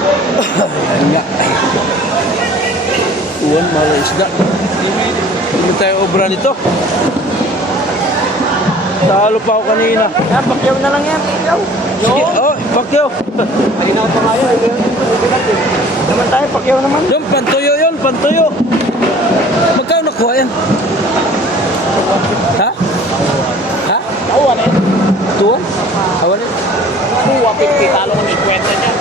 Ayun nga. Uwan, mga isda. Hindi tayo obra nito. Talo pa ako kanina. Yan, pakyaw na lang yan, pakyaw. Sige, oh, pakyaw. Kanina pa nga yun. Naman tayo, pakyaw naman. Yun, pantuyo yun, pantuyo. Magkano nakuha yan? Ha? Ha? Awan eh. Tuwan? Awan yan? Kuha, 50, talo ko ni kwenta niya.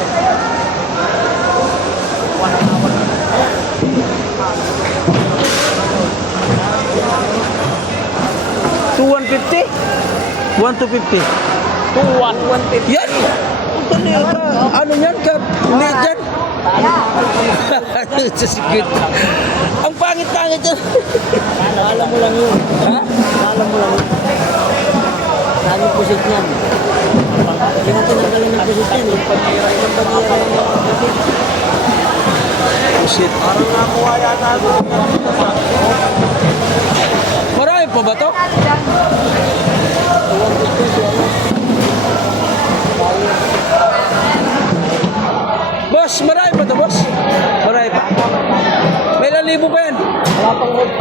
$250? 1 to 50. 150. Yan! Ano yan ka? Liit yan? Sasikit. Ang pangit-pangit yan. Alam mo lang yun. Ha? Alam mo lang yun. Saan yung pusit niyan? Hindi natin nagaling ng pusit yan. Yung pag-ira yung pusit. Pusit. Parang nakuha yata doon. Marami pa ba to? Boss, marami pa to, boss? Marami pa? May 1,000 pa yan? Wala pang red.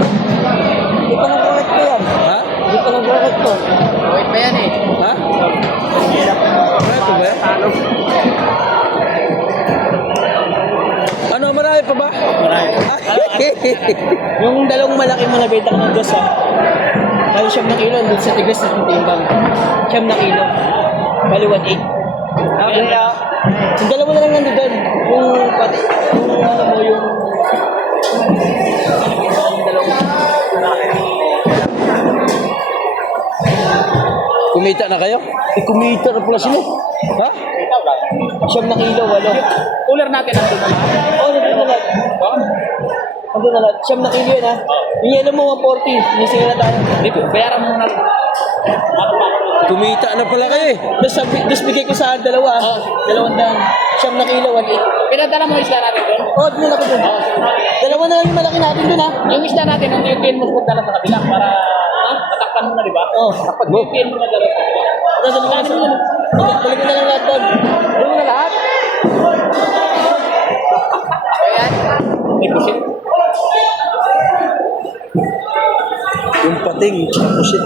Hindi pa nag-rocket ko yan. Ha? Hindi pa nag-rocket ko. Rocket pa yan eh. Ha? Marami pa ba yan? Ano, marami pa ba? Marami. Yung dalawang malaking mga benta ko ng Diyos ha. Bali 9 na kilo, doon sa tigas na timbang. 9 na kilo. Bali 1.8. Kaya, yung dalawa na lang nandun doon. Yung pati, yung ano mo, yung dalawang Kumita na kayo? Kumita na pala sila. Ha? 9 na kilo, 8. Cooler natin nandun na lang. Oo, nandun na lang. Nandun na lang. 9 na kilo yun ha. Yung yellow mo 140. Nising na tayo. Dito, bayaran mo na. Kumita na pala kayo eh. Tapos bigay ko sa dalawa. 200. 9 na kilo, 1.8. Pinadala mo isda natin doon? Oo, doon ako doon. Dalawa na lang yung malaki natin doon ha. Yung isda natin, ang tiyutin mo po dala sa kabila para matakpan mo na, di ba? Oo. Kapag tiyutin mo na dala sa kabila. Balik mo na lang lahat doon. Doon mo na lahat. Ayan. May pusit. Yung pating, tsaka pusit.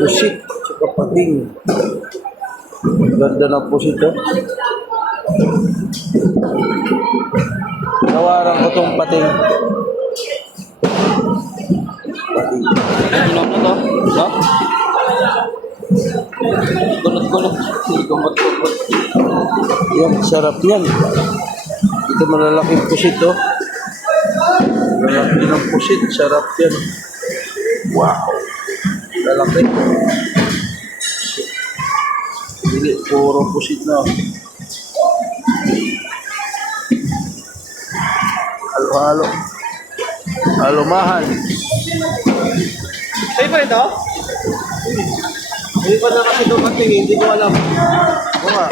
Pusit, tsaka pating. Ganda ng pusit, oh. Nawaran ko tong pating. Pating. Inom na to. No? Gulot-gulot. Gumot-gumot. Yan, sarap yan. Ito malalaking pusit, oh. Lalaki ng pusit, sarap yan. Wow. Lalaki. Hindi, puro pusit na. Halo-halo. Halo-mahal. Sa'yo pa ito? Hindi pa na kasi doon hindi ko alam. Oo nga.